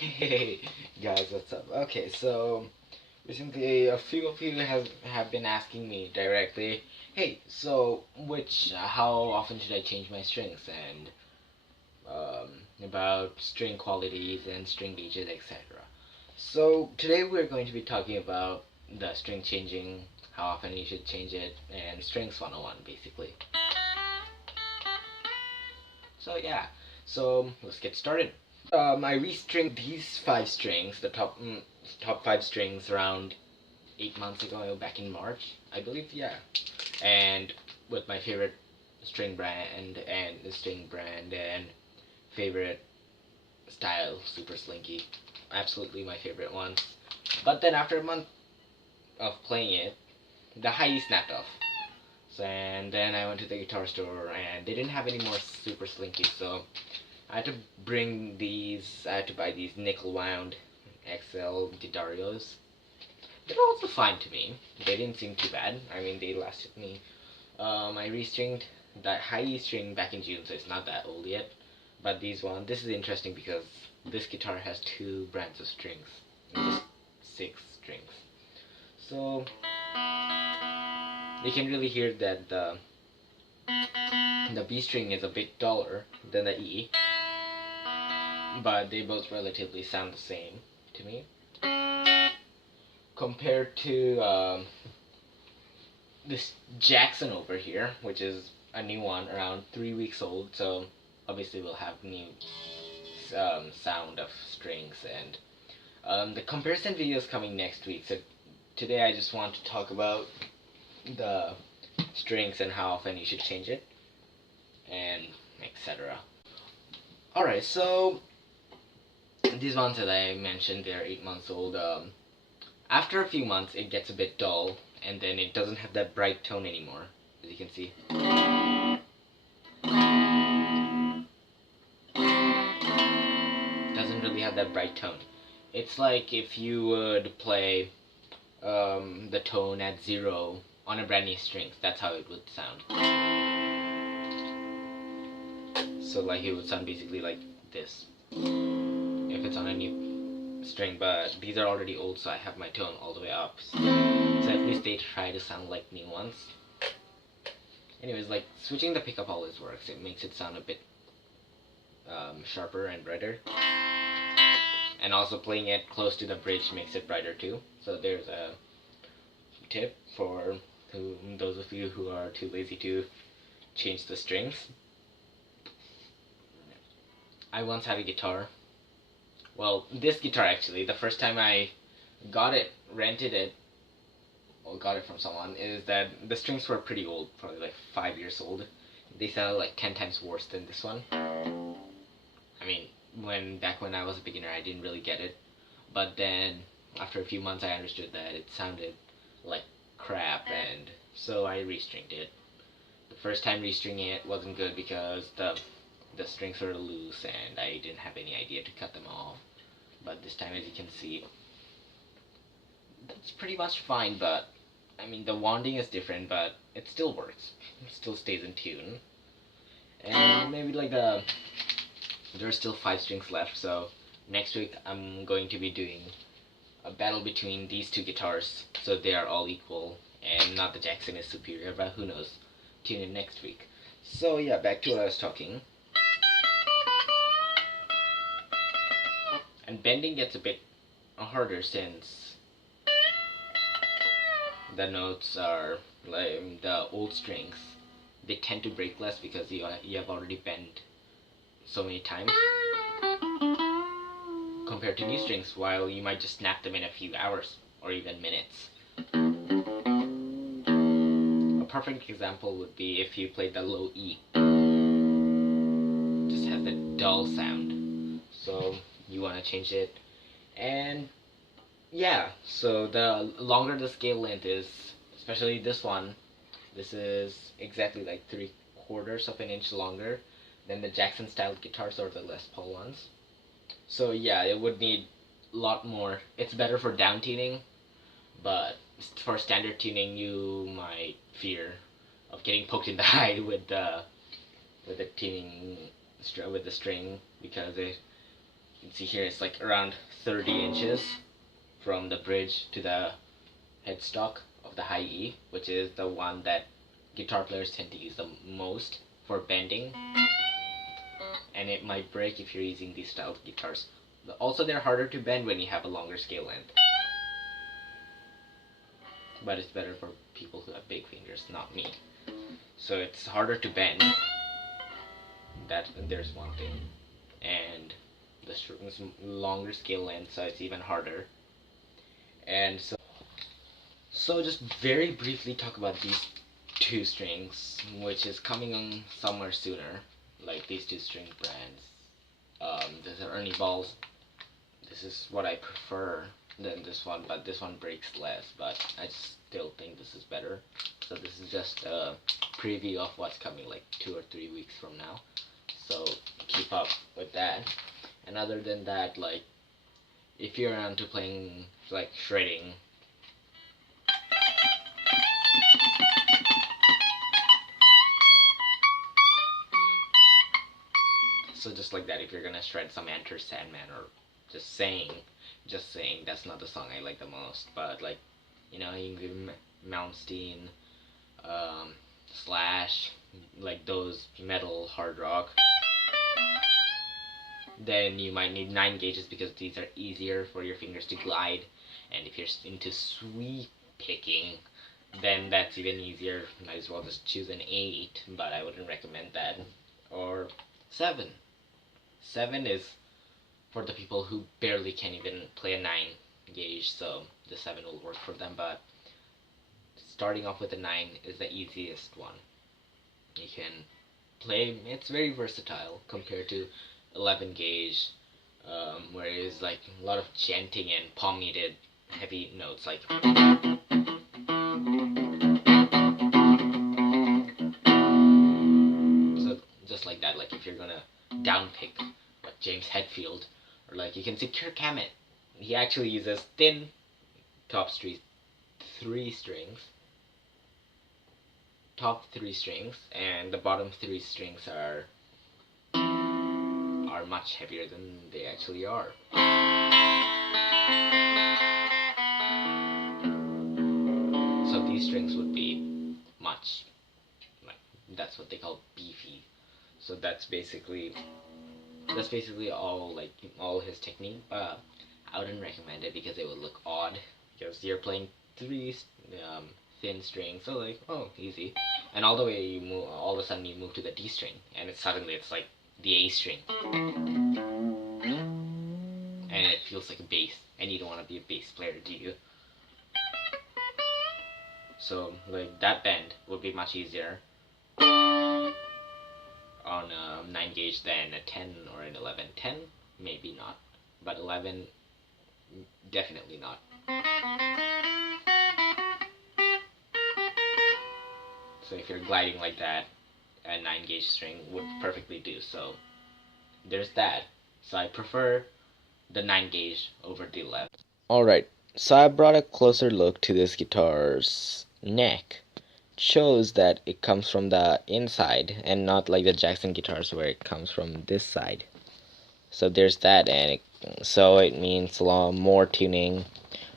Hey guys, what's up? Okay, so recently a few of you have been asking me directly, hey, so how often should I change my strings and about string qualities and string gauges, etc. So today we're going to be talking about the string changing, how often you should change it, and strings 101 basically. So yeah, so let's get started. I restringed these five strings, the top five strings, around 8 months ago, back in March, I believe. Yeah, and with my favorite string brand and favorite style, Super Slinky, absolutely my favorite one. But then after a month of playing it, the high snapped off. So, and then I went to the guitar store and they didn't have any more Super Slinky, so I had to I had to buy these nickel wound XL Guitarios. They're also fine to me. They didn't seem too bad. I mean, they lasted me. I restringed that high E string back in June, so it's not that old yet. But this is interesting because this guitar has two brands of strings, and just six strings. So you can really hear that the B string is a bit duller than the E, but they both relatively sound the same to me. Compared to this Jackson over here, which is a new one, around 3 weeks old, so obviously we'll have new sound of strings, and the comparison video is coming next week. So today I just want to talk about the strings and how often you should change it, and etc. Alright, so these ones that I mentioned, they're 8 months old. After a few months, it gets a bit dull, and then it doesn't have that bright tone anymore, as you can see. It doesn't really have that bright tone. It's like if you would play the tone at 0 on a brand new strings. That's how it would sound. So like it would sound basically like this if it's on a new string, but these are already old, so I have my tone all the way up. So at least they try to sound like new ones. Anyways, like switching the pickup always works. It makes it sound a bit sharper and brighter. And also playing it close to the bridge makes it brighter too. So there's a tip for those of you who are too lazy to change the strings. I once had a guitar. Well, this guitar actually, the first time I got it, rented it, or got it from someone, is that the strings were pretty old, probably like 5 years old. They sounded like 10 times worse than this one. I mean, back when I was a beginner, I didn't really get it. But then, after a few months, I understood that it sounded like crap, and so I restringed it. The first time restringing it wasn't good because the strings were loose and I didn't have any idea to cut them off. But this time, as you can see, that's pretty much fine. But I mean, the wounding is different, but it still works. It still stays in tune. And maybe like there are still 5 strings left, so next week I'm going to be doing a battle between these two guitars, so they are all equal, and not the Jackson is superior, but who knows. Tune in next week. So yeah, back to what I was talking. And bending gets a bit harder since the notes are like the old strings. They tend to break less because you have already bent so many times compared to new strings, while you might just snap them in a few hours or even minutes. A perfect example would be if you played the low E. It just has a dull sound. So you want to change it. And yeah, so the longer the scale length is, especially this one, this is exactly like 3/4 of an inch longer than the Jackson style guitars or the Les Paul ones. So yeah, it would need a lot more. It's better for down tuning, but for standard tuning you might fear of getting poked in the eye with the tuning with the string, because You can see here it's like around 30 inches from the bridge to the headstock of the high E, which is the one that guitar players tend to use the most for bending, and it might break if you're using these style of guitars. Also, they're harder to bend when you have a longer scale length, but it's better for people who have big fingers, not me. So it's harder to bend. There's one thing, and the longer scale length, so it's even harder. And so just very briefly talk about these two strings, which is coming on somewhere sooner, like these two string brands. These are Ernie balls. This is what I prefer than this one, but this one breaks less, but I still think this is better. So this is just a preview of what's coming like 2 or 3 weeks from now, so keep up with that. And other than that, like if you're into playing like shredding, so just like that, if you're gonna shred some Enter Sandman or just saying, that's not the song I like the most, but like, you know, Ingrid Malmsteen, Slash, like those metal hard rock, then you might need 9 gauges because these are easier for your fingers to glide. And if you're into sweep picking, then that's even easier. Might as well just choose an 8, but I wouldn't recommend that. Or 7. 7 is for the people who barely can even play a 9 gauge, so the 7 will work for them, but starting off with a 9 is the easiest one. You can play, it's very versatile compared to 11 gauge, where it's like a lot of chanting and palm muted heavy notes, like so just like that. Like if you're gonna down pick like James Hetfield, or like you can see Kirk Hammett, he actually uses thin top 3 strings, and the bottom 3 strings are much heavier than they actually are. So these strings would be much, like, that's what they call beefy. So that's basically all his technique, but I wouldn't recommend it because it would look odd, because you're playing 3 thin strings, so like, oh, easy, and all of a sudden you move to the D string, and it's like the A string, and it feels like a bass, and you don't want to be a bass player, do you? So like that bend would be much easier on a 9 gauge than a 10 or an 11. 10 maybe not, but 11 definitely not. So if you're gliding like that, a 9 gauge string would perfectly do. So there's that. So I prefer the 9 gauge over the 11. Alright, so I brought a closer look to this guitar's neck. It shows that it comes from the inside and not like the Jackson guitars where it comes from this side. So there's that, and so it means a lot more tuning,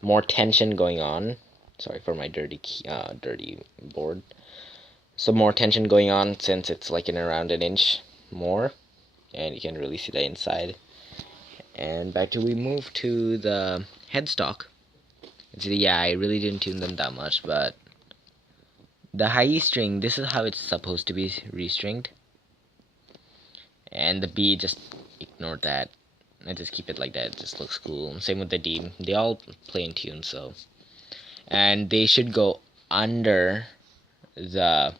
more tension going on. Sorry for my dirty board. So more tension going on since it's like in around an inch more, and you can really see the inside. And back to we move to the headstock. Yeah, I really didn't tune them that much, but the high E string, this is how it's supposed to be restringed, and the B, just ignore that. I just keep it like that. It just looks cool. Same with the D. They all play in tune, so, and they should go under the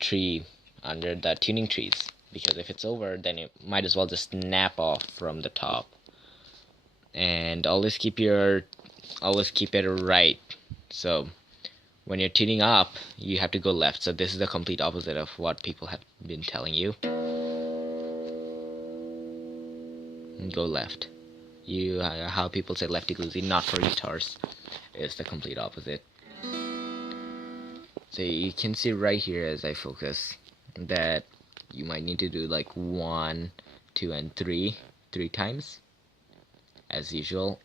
tree, under the tuning trees, because if it's over, then it might as well just snap off from the top. And always keep it right. So when you're tuning up, you have to go left. So this is the complete opposite of what people have been telling you. Go left. How people say lefty loosey, not for guitars, is the complete opposite. So you can see right here as I focus that you might need to do like 1, 2, and 3 times as usual,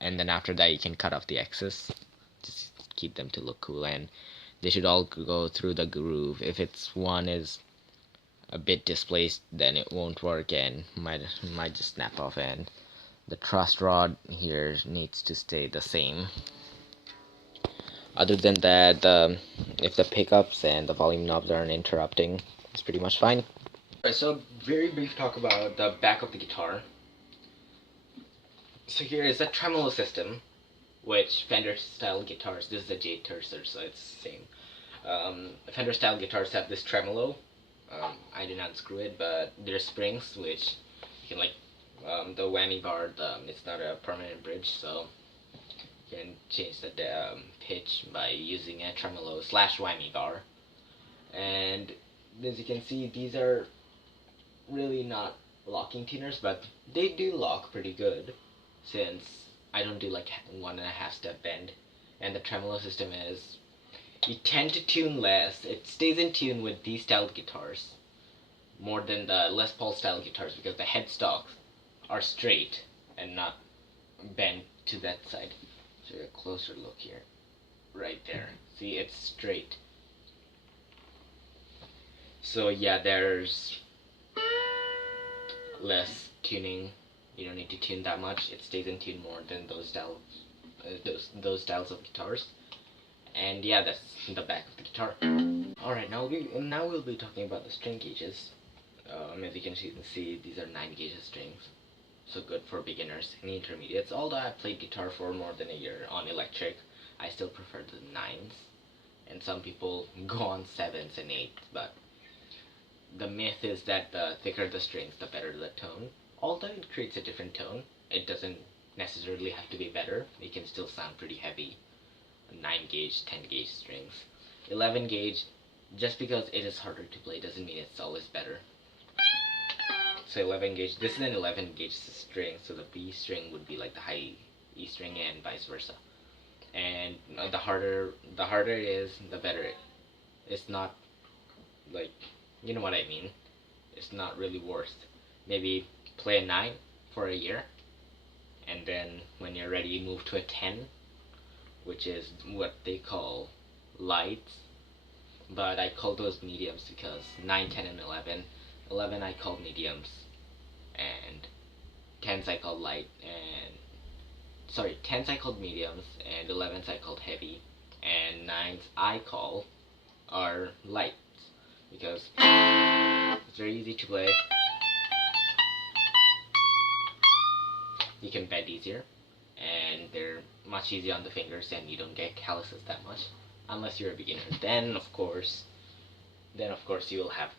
and then after that you can cut off the excess. Just keep them to look cool, and they should all go through the groove. If it's one is a bit displaced, then it won't work and might just snap off, and the truss rod here needs to stay the same. Other than that, if the pickups and the volume knobs aren't interrupting, it's pretty much fine. Alright, so very brief talk about the back of the guitar. So here is the tremolo system, which Fender style guitars, this is a J tercer, so it's the same. Fender style guitars have this tremolo. I didn't unscrew it, but there's springs which you can like, the whammy bar, it's not a permanent bridge, so you can change the pitch by using a tremolo / whammy bar. And as you can see, these are really not locking tuners, but they do lock pretty good, since I don't do like 1.5 step bend, and the tremolo system is, you tend to tune less. It stays in tune with these style guitars more than the Les Paul style guitars, because the headstocks are straight and not bent to that side. So a closer look here, right there. See, it's straight. So yeah, there's less tuning. You don't need to tune that much. It stays in tune more than those styles of guitars. And yeah, that's the back of the guitar. Alright, now we'll be talking about the string gauges. As you can see, these are 9 gauge strings, so good for beginners and intermediates. Although I've played guitar for more than a year on electric, I still prefer the 9s, and some people go on 7s and 8s, but the myth is that the thicker the strings, the better the tone. Although it creates a different tone, it doesn't necessarily have to be better. It can still sound pretty heavy. 9 gauge, 10 gauge strings. 11 gauge, just because it is harder to play doesn't mean it's always better. So 11 gauge, this is an 11 gauge string, so the B string would be like the high E string and vice versa. And the harder it is, the better it. It's not like, you know what I mean. It's not really worth. Maybe play a 9 for a year, and then when you're ready, you move to a 10, which is what they call lights, but I call those mediums because 9, 10, and 11 I call mediums, and 10s I call light, and 10s I called mediums, and 11s I called heavy, and 9s I call are lights, because it's very easy to play. You can bend easier, and they're much easier on the fingers, and you don't get calluses that much, unless you're a beginner. Then of course you will have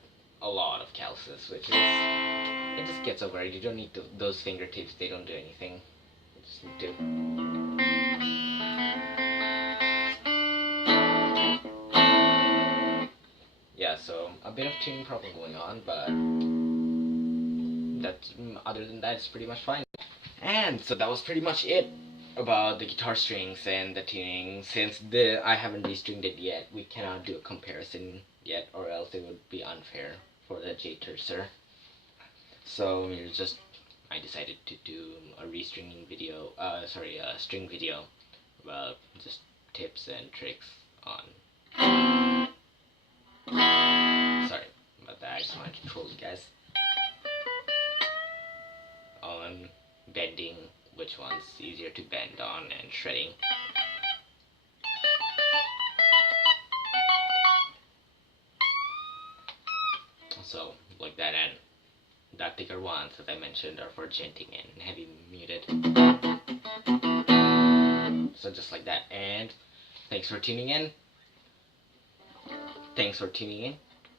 a lot of calluses, which is, it just gets over it. You don't need those fingertips. They don't do anything. You just need to. Yeah, so a bit of tuning problem going on, but other than that, it's pretty much fine. And so that was pretty much it about the guitar strings and the tuning. Since I haven't restringed it yet, we cannot do a comparison yet, or else it would be unfair for the J tercer. So I decided to do a restringing video, a string video about just tips and tricks on. Sorry about that. I just wanted to troll you guys on bending, which one's easier to bend on, and shredding. So like that, and that thicker ones, as I mentioned, are for genting and heavy muted. So just like that. And thanks for tuning in.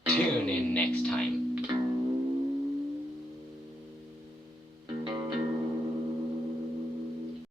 Tune in next time.